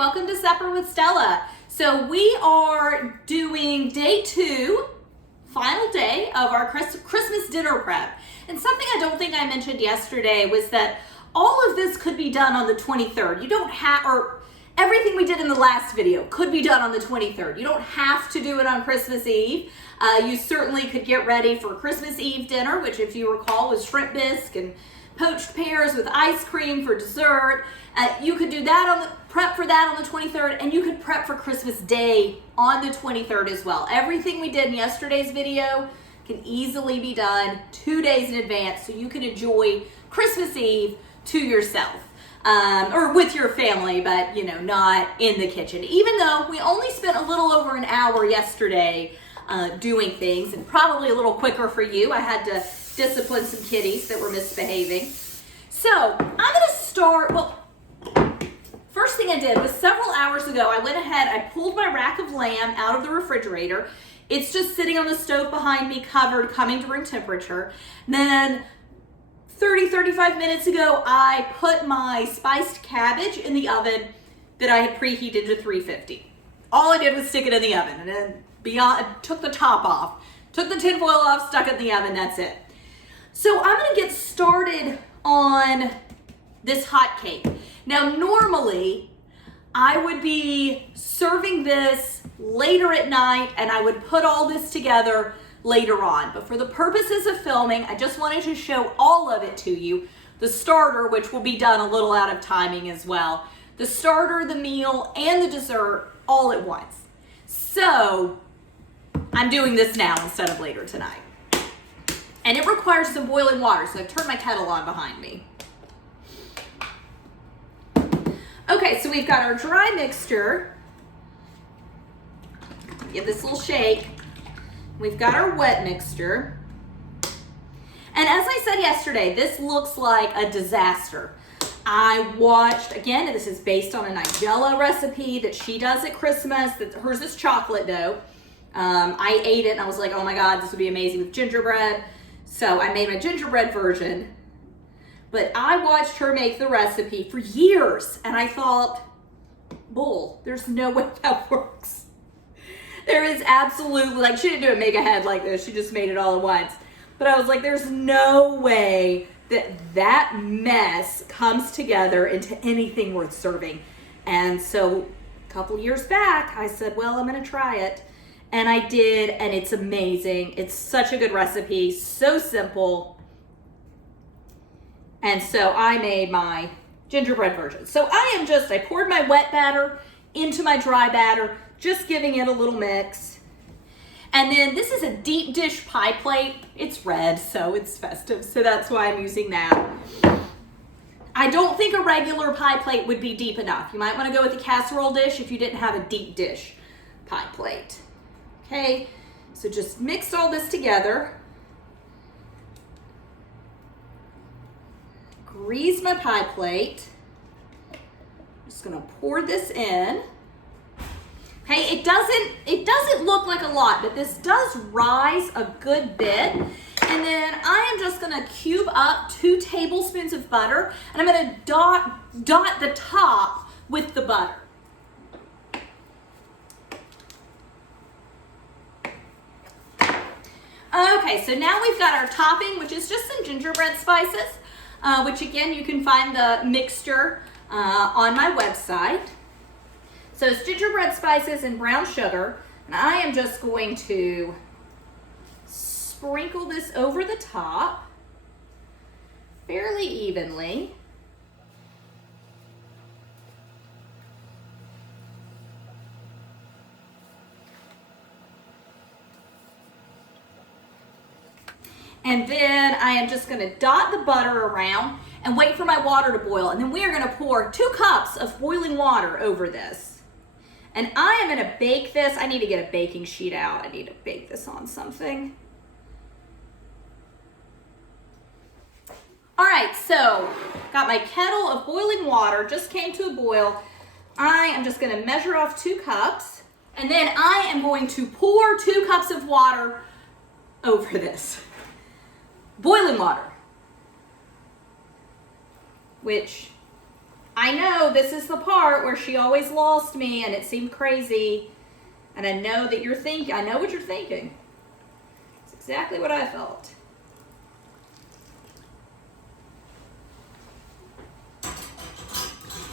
welcome to Supper with Stella. So we are doing day 2, final day of our Christmas dinner prep. And something I don't think I mentioned yesterday was that all of this could be done on the 23rd. You don't have, or everything we did in the last video could be done on the 23rd. You don't have to do it on Christmas Eve. You certainly could get ready for Christmas Eve dinner, which if you recall was shrimp bisque and poached pears with ice cream for dessert. You could do that prep for that on the 23rd, and you could prep for Christmas Day on the 23rd as well. Everything we did in yesterday's video can easily be done 2 days in advance, so you can enjoy Christmas Eve to yourself. Or with your family, but not in the kitchen. Even though we only spent a little over an hour yesterday doing things, and probably a little quicker for you. I had to discipline some kitties that were misbehaving. So I'm gonna start, first thing I did was several hours ago, I went ahead, I pulled my rack of lamb out of the refrigerator. It's just sitting on the stove behind me, covered, coming to room temperature. Then 35 minutes ago, I put my spiced cabbage in the oven that I had preheated to 350. All I did was stick it in the oven, and then took the top off, took the tin foil off, stuck it in the oven, that's it. So I'm gonna get started on this hot cake. Now normally, I would be serving this later at night, and I would put all this together later on. But for the purposes of filming, I just wanted to show all of it to you. The starter, which will be done a little out of timing as well. The starter, the meal, and the dessert all at once. So I'm doing this now instead of later tonight. And it requires some boiling water, so I've turned my kettle on behind me. Okay, so we've got our dry mixture. Give this a little shake. We've got our wet mixture. And as I said yesterday, this looks like a disaster. I watched, again, this is based on a Nigella recipe that she does at Christmas. Hers is chocolate dough. I ate it and I was like, oh my God, this would be amazing with gingerbread. So I made my gingerbread version. But I watched her make the recipe for years, and I thought, bull, there's no way that works. There is absolutely, she didn't do a make ahead like this, she just made it all at once. But I was like, there's no way that mess comes together into anything worth serving. And so a couple years back, I said, well, I'm gonna try it. And I did, and it's amazing. It's such a good recipe, so simple. And so I made my gingerbread version. So I poured my wet batter into my dry batter, just giving it a little mix. And then this is a deep dish pie plate. It's red, so it's festive, so that's why I'm using that. I don't think a regular pie plate would be deep enough. You might want to go with a casserole dish if you didn't have a deep dish pie plate. Okay, so just mix all this together. Grease my pie plate. I'm just gonna pour this in. Okay, it doesn't look like a lot, but this does rise a good bit. And then I am just gonna cube up 2 tablespoons of butter, and I'm gonna dot the top with the butter. Okay, so now we've got our topping, which is just some gingerbread spices, which again, you can find the mixture on my website. So it's gingerbread spices and brown sugar, and I am just going to sprinkle this over the top fairly evenly. And then I am just gonna dot the butter around and wait for my water to boil. And then we are gonna pour 2 cups of boiling water over this. And I am gonna bake this. I need to get a baking sheet out. I need to bake this on something. All right, so got my kettle of boiling water, just came to a boil. I am just gonna measure off 2 cups, and then I am going to pour 2 cups of water over this. Boiling water, which I know this is the part where she always lost me and it seemed crazy. And I know that you're thinking, I know what you're thinking. It's exactly what I thought.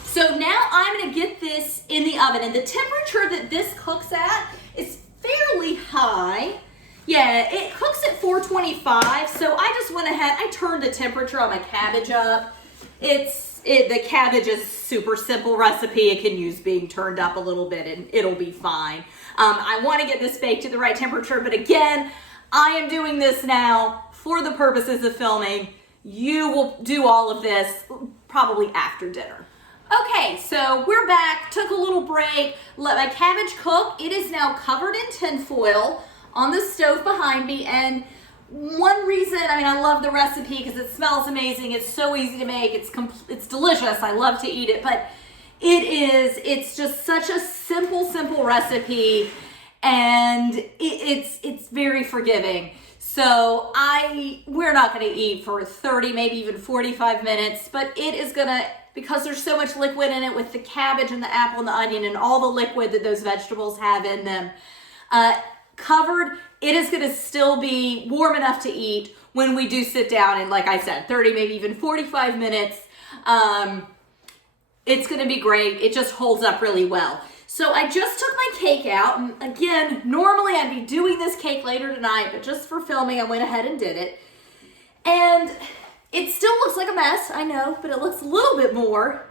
So now I'm going to get this in the oven, and the temperature that this cooks at is fairly high. Yeah, it cooks at 425, so I just went ahead, I turned the temperature on my cabbage up. The cabbage is a super simple recipe. It can use being turned up a little bit and it'll be fine. I want to get this baked at the right temperature, but again, I am doing this now for the purposes of filming. You will do all of this probably after dinner. Okay, so we're back, took a little break, let my cabbage cook. It is now covered in tin foil on the stove behind me, and one reason, I mean, I love the recipe because it smells amazing, it's so easy to make, it's delicious, I love to eat it, but it's just such a simple recipe, and it's very forgiving. So we're not gonna eat for 30, maybe even 45 minutes, but it is gonna, because there's so much liquid in it with the cabbage and the apple and the onion and all the liquid that those vegetables have in them, covered, it is going to still be warm enough to eat when we do sit down in, like I said, 30, maybe even 45 minutes. It's going to be great. It just holds up really well. So I just took my cake out, and again, normally I'd be doing this cake later tonight, but just for filming, I went ahead and did it. And it still looks like a mess, I know, but it looks a little bit more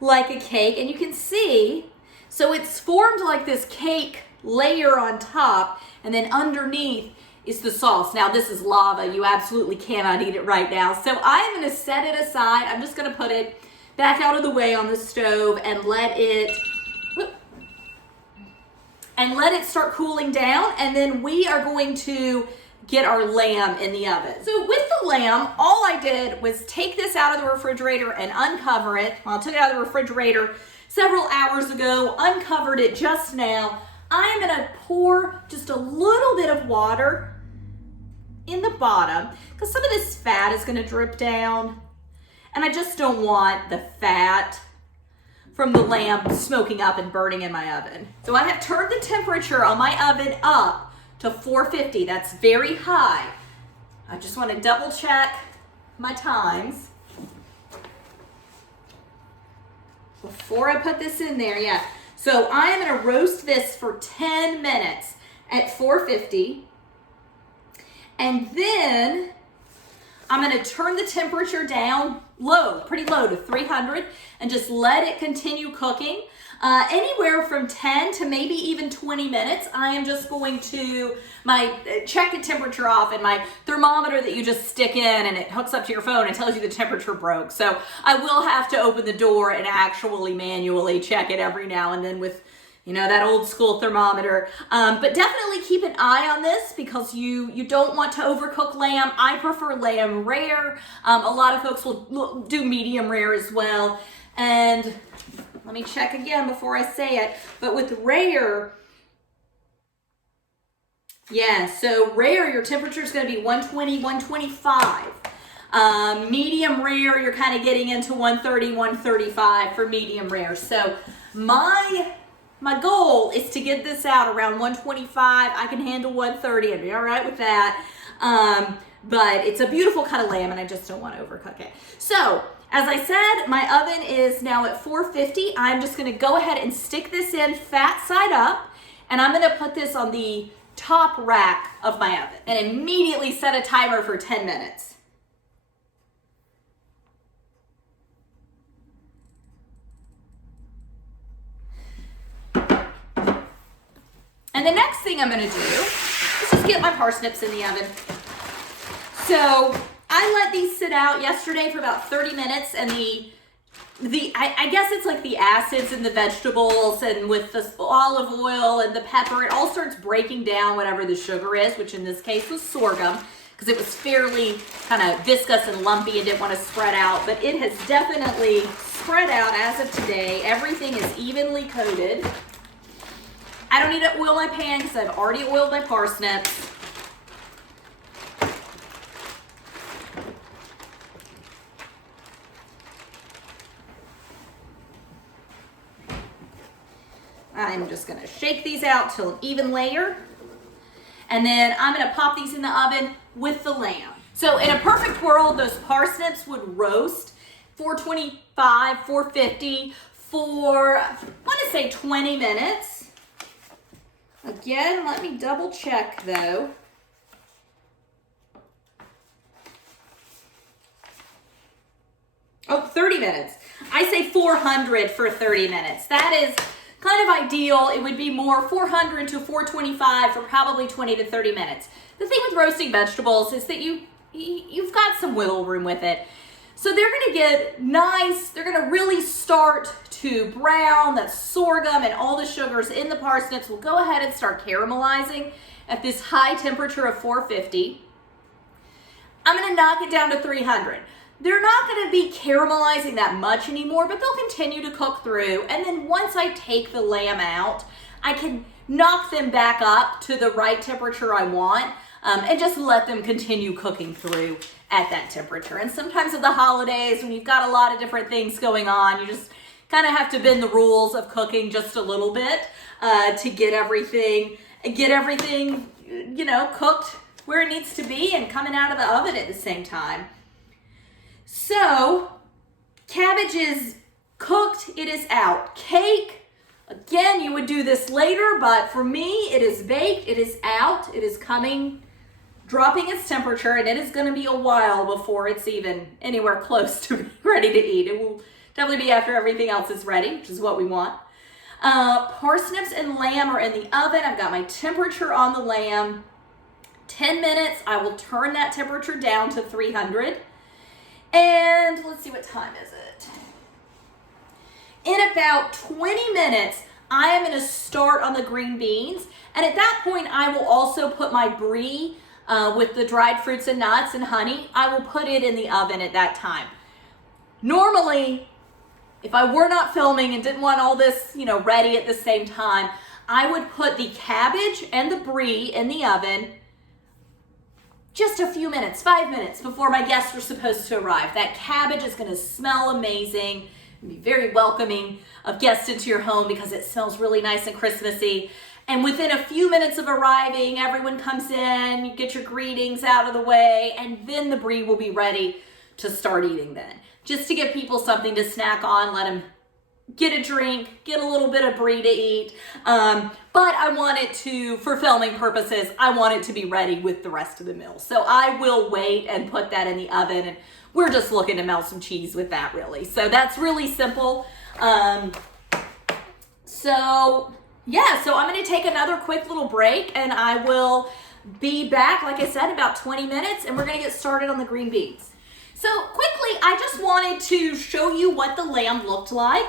like a cake, and you can see, so it's formed like this cake layer on top, and then underneath is the sauce. Now this is lava, you absolutely cannot eat it right now. So I'm gonna set it aside. I'm just gonna put it back out of the way on the stove and let it start cooling down, and then we are going to get our lamb in the oven. So with the lamb, all I did was take this out of the refrigerator and uncover it. Well, I took it out of the refrigerator several hours ago, uncovered it just now. I'm gonna pour just a little bit of water in the bottom because some of this fat is gonna drip down, and I just don't want the fat from the lamb smoking up and burning in my oven. So I have turned the temperature on my oven up to 450. That's very high. I just want to double check my times before I put this in there. Yeah. So I am going to roast this for 10 minutes at 450. And then I'm going to turn the temperature down low, pretty low, to 300, and just let it continue cooking. Anywhere from 10 to maybe even 20 minutes. I am just going to check the temperature off, and my thermometer that you just stick in and it hooks up to your phone and tells you the temperature broke. So I will have to open the door and actually manually check it every now and then with, you know, that old school thermometer. But definitely keep an eye on this because you don't want to overcook lamb. I prefer lamb rare. A lot of folks will do medium rare as well. And let me check again before I say it. But with rare, yeah, so rare, your temperature is going to be 120, 125. Medium rare, you're kind of getting into 130, 135 for medium rare. So my goal is to get this out around 125. I can handle 130. I'd be all right with that. But it's a beautiful cut of lamb, and I just don't want to overcook it. So as I said, my oven is now at 450. I'm just going to go ahead and stick this in fat side up, and I'm going to put this on the top rack of my oven and immediately set a timer for 10 minutes. And the next thing I'm going to do is just get my parsnips in the oven. So I let these sit out yesterday for about 30 minutes, and I guess it's like the acids in the vegetables and with the olive oil and the pepper, it all starts breaking down whatever the sugar is, which in this case was sorghum, because it was fairly kind of viscous and lumpy and didn't want to spread out, but it has definitely spread out as of today. Everything is evenly coated. I don't need to oil my pan because I've already oiled my parsnips. I'm just gonna shake these out till an even layer. And then I'm gonna pop these in the oven with the lamb. So in a perfect world, those parsnips would roast 425, 450 for, I wanna say 20 minutes. Again, let me double check though. Oh, 30 minutes. I say 400 for 30 minutes. That is kind of ideal. It would be more 400 to 425 for probably 20 to 30 minutes. The thing with roasting vegetables is that you've got some wiggle room with it. So they're gonna get nice, they're gonna really start to brown. That sorghum and all the sugars in the parsnips will go ahead and start caramelizing at this high temperature of 450. I'm gonna knock it down to 300. They're not gonna be caramelizing that much anymore, but they'll continue to cook through. And then once I take the lamb out, I can knock them back up to the right temperature I want, and just let them continue cooking through at that temperature. And sometimes with the holidays, when you've got a lot of different things going on, you just kind of have to bend the rules of cooking just a little bit to get everything, you know, cooked where it needs to be and coming out of the oven at the same time. So, cabbage is cooked, it is out. Cake, again, you would do this later, but for me, it is baked, it is out, it is dropping its temperature, and it is gonna be a while before it's even anywhere close to being ready to eat. It will definitely be after everything else is ready, which is what we want. Parsnips and lamb are in the oven. I've got my temperature on the lamb. 10 minutes, I will turn that temperature down to 300. And let's see, what time is it? In about 20 minutes, I am gonna start on the green beans. And at that point, I will also put my Brie with the dried fruits and nuts and honey. I will put it in the oven at that time. Normally, if I were not filming and didn't want all this, you know, ready at the same time, I would put the cabbage and the Brie in the oven just a few minutes, 5 minutes before my guests were supposed to arrive. That cabbage is gonna smell amazing and be very welcoming of guests into your home because it smells really nice and Christmassy. And within a few minutes of arriving, everyone comes in, you get your greetings out of the way, and then the Brie will be ready to start eating then. Just to give people something to snack on, let them get a drink, get a little bit of Brie to eat. But I want it to, for filming purposes, I want it to be ready with the rest of the meal. So I will wait and put that in the oven, and we're just looking to melt some cheese with that really. So that's really simple. So I'm gonna take another quick little break and I will be back, like I said, about 20 minutes, and we're gonna get started on the green beans. So quickly, I just wanted to show you what the lamb looked like.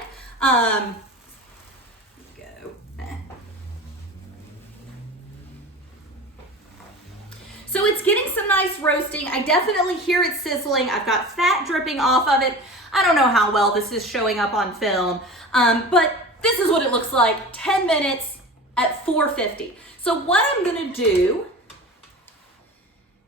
So it's getting some nice roasting. I definitely hear it sizzling. I've got fat dripping off of it. I don't know how well this is showing up on film, but this is what it looks like, 10 minutes at 450. So what I'm gonna do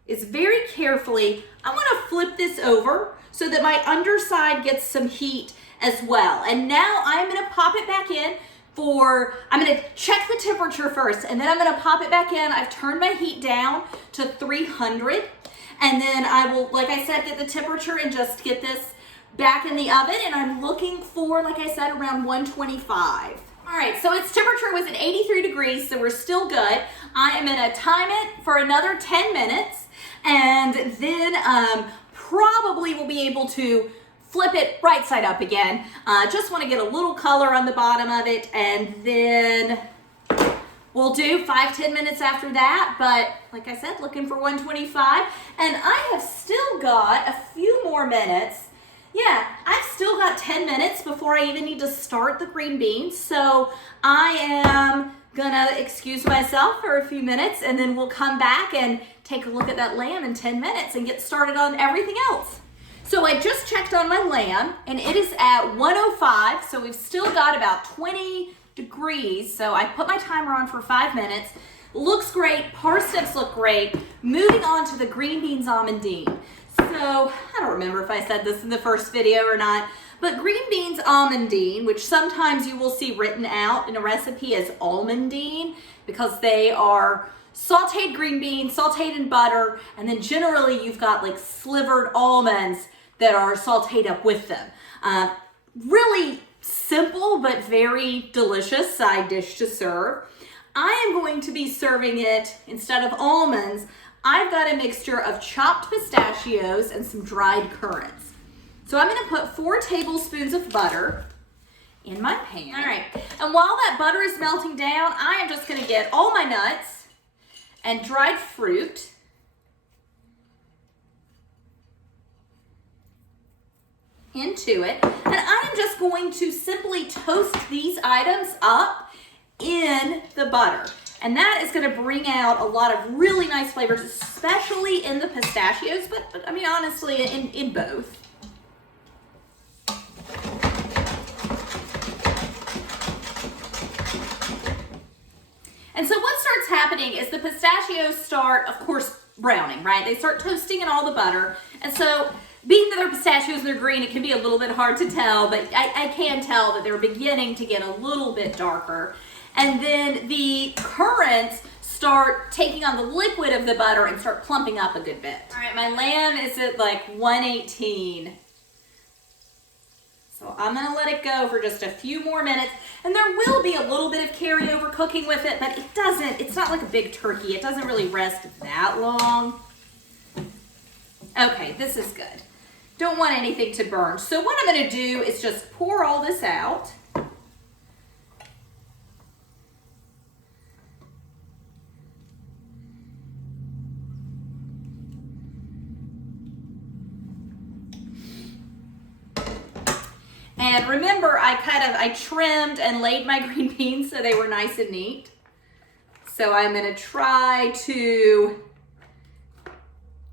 is very carefully, I wanna flip this over so that my underside gets some heat as well. And now I'm gonna pop it back in I'm gonna check the temperature first, and then I'm gonna pop it back in. I've turned my heat down to 300, and then I will, like I said, get the temperature and just get this back in the oven, and I'm looking for, like I said, around 125. All right, so its temperature was at 83 degrees, so we're still good. I am gonna time it for another 10 minutes, and then probably we'll be able to flip it right side up again. Just wanna get a little color on the bottom of it, and then we'll do 5-10 minutes after that, but like I said, looking for 125, and I have still got a few more minutes. Yeah, I've still got 10 minutes before I even need to start the green beans, so I am gonna excuse myself for a few minutes, and then we'll come back and take a look at that lamb in 10 minutes and get started on everything else. So I just checked on my lamb, and it is at 105, so we've still got about 20 degrees, so I put my timer on for 5 minutes. Looks great, parsnips look great. Moving on to the green beans Amandine. So, I don't remember if I said this in the first video or not, But green beans Amandine, which sometimes you will see written out in a recipe as almondine, because they are sauteed green beans, sauteed in butter, and then generally you've got like slivered almonds that are sauteed up with them. Really simple but very delicious side dish to serve. I am going to be serving it, instead of almonds, I've got a mixture of chopped pistachios and some dried currants. So I'm going to put 4 tablespoons of butter in my pan. All right, and while that butter is melting down, I am just going to get all my nuts and dried fruit. Into it, and I am just going to simply toast these items up in the butter, and that is going to bring out a lot of really nice flavors, especially in the pistachios, but I mean honestly in both. And so what starts happening is the pistachios start, of course, browning, right? They start toasting in all the butter, and so being that they're pistachios and they're green, it can be a little bit hard to tell, but I can tell that they're beginning to get a little bit darker. And then the currants start taking on the liquid of the butter and start plumping up a good bit. All right, my lamb is at like 118. So I'm gonna let it go for just a few more minutes, and there will be a little bit of carryover cooking with it, but it's not like a big turkey. It doesn't really rest that long. Okay, this is good. Don't want anything to burn. So what I'm going to do is just pour all this out. And remember, I trimmed and laid my green beans so they were nice and neat. So I'm going to try to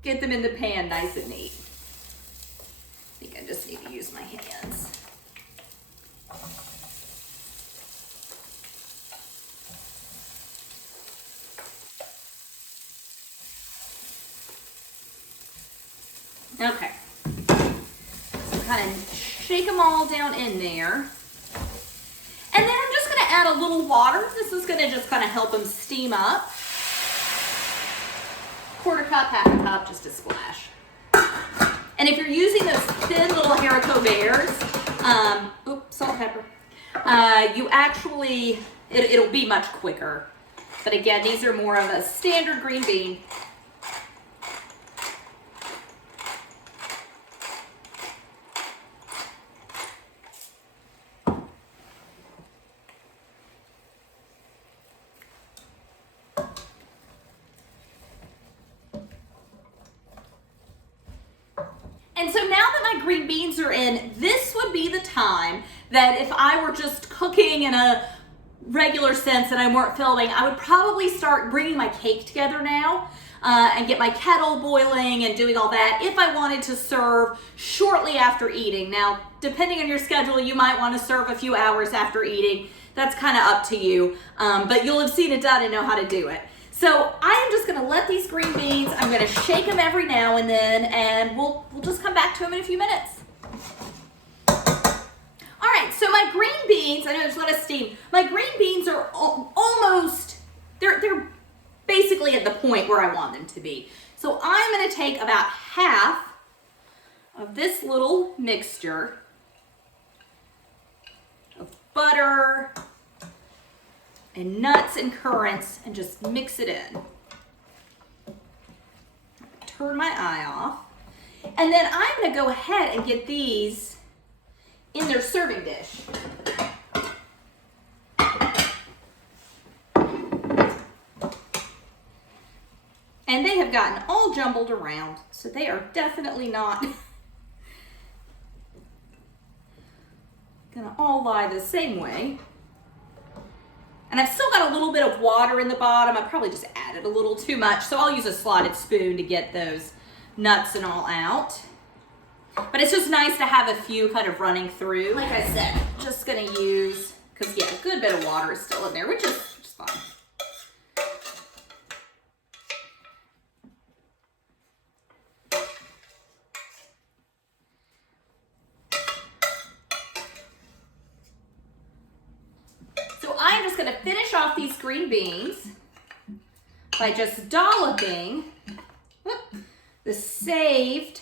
get them in the pan nice and neat. I think I just need to use my hands. Okay. So kind of shake them all down in there. And then I'm just going to add a little water. This is going to just kind of help them steam up. 1/4 cup, 1/2 cup, just a splash. And if you're using those thin little haricot bears, salt and pepper, you actually, it'll be much quicker. But again, these are more of a standard green bean. And so now that my green beans are in, this would be the time that if I were just cooking in a regular sense and I weren't filming, I would probably start bringing my cake together now and get my kettle boiling and doing all that if I wanted to serve shortly after eating. Now, depending on your schedule, you might want to serve a few hours after eating. That's kind of up to you, but you'll have seen it done and know how to do it. So I am just gonna let these green beans, I'm gonna shake them every now and then, and we'll just come back to them in a few minutes. All right, so my green beans, I know there's a lot of steam. My green beans are almost, they're basically at the point where I want them to be. So I'm gonna take about half of this little mixture of butter and nuts and currants and just mix it in. Turn my eye off. And then I'm gonna go ahead and get these in their serving dish. And they have gotten all jumbled around, so they are definitely not gonna all lie the same way. And I've still got a little bit of water in the bottom. I probably just added a little too much, so I'll use a slotted spoon to get those nuts and all out. But it's just nice to have a few kind of running through. Like I said, just gonna use, because yeah, a good bit of water is still in there, which is fine. gonna finish off these green beans by just dolloping the saved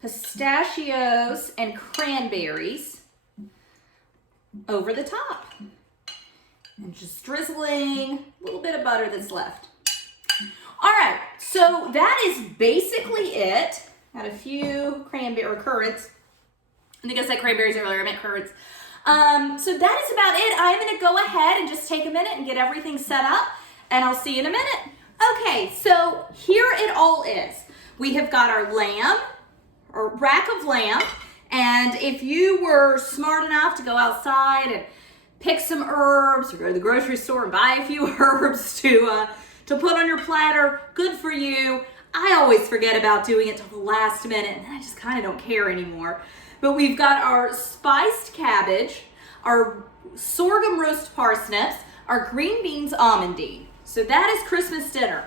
pistachios and cranberries over the top. And just drizzling a little bit of butter that's left. All right, so that is basically it. Got a few cranberry or currants. I think I said cranberries earlier, I meant currants. So that is about it. I'm gonna go ahead and just take a minute and get everything set up, and I'll see you in a minute. Okay, so here it all is. We have got our lamb, or rack of lamb, and if you were smart enough to go outside and pick some herbs or go to the grocery store and buy a few herbs to put on your platter, good for you. I always forget about doing it till the last minute, and I just kind of don't care anymore. But we've got our spiced cabbage, our sorghum roast parsnips, our green beans amandine. So that is Christmas dinner.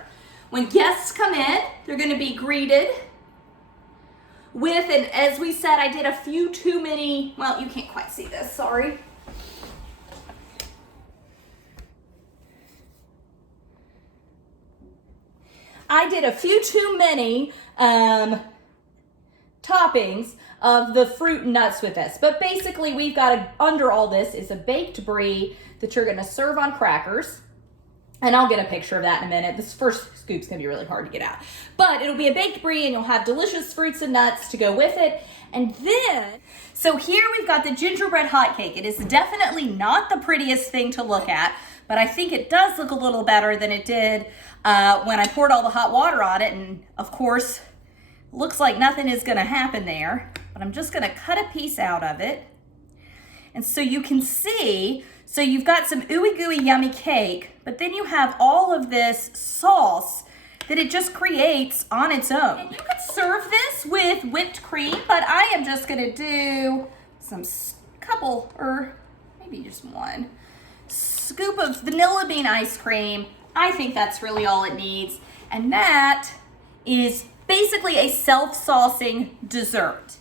When guests come in, they're going to be greeted with, and as we said, I did a few too many, well, you can't quite see this, sorry. I did a few too many toppings of the fruit and nuts with this. But basically, we've got under all this is a baked brie that you're gonna serve on crackers. And I'll get a picture of that in a minute. This first scoop's gonna be really hard to get out. But it'll be a baked brie and you'll have delicious fruits and nuts to go with it. And then, so here we've got the gingerbread hot cake. It is definitely not the prettiest thing to look at, but I think it does look a little better than it did when I poured all the hot water on it. And of course, looks like nothing is gonna happen there, but I'm just gonna cut a piece out of it. And so you can see, so you've got some ooey gooey yummy cake, but then you have all of this sauce that it just creates on its own. And you could serve this with whipped cream, but I am just gonna do some couple, or maybe just one, scoop of vanilla bean ice cream. I think that's really all it needs. And that is basically a self-saucing dessert.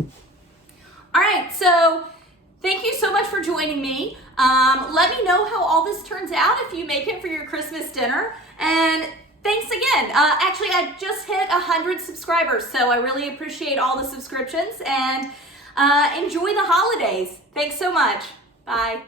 All right, so thank you so much for joining me. Let me know how all this turns out if you make it for your Christmas dinner. And thanks again. Actually, I just hit 100 subscribers, so I really appreciate all the subscriptions, and enjoy the holidays. Thanks so much. Bye.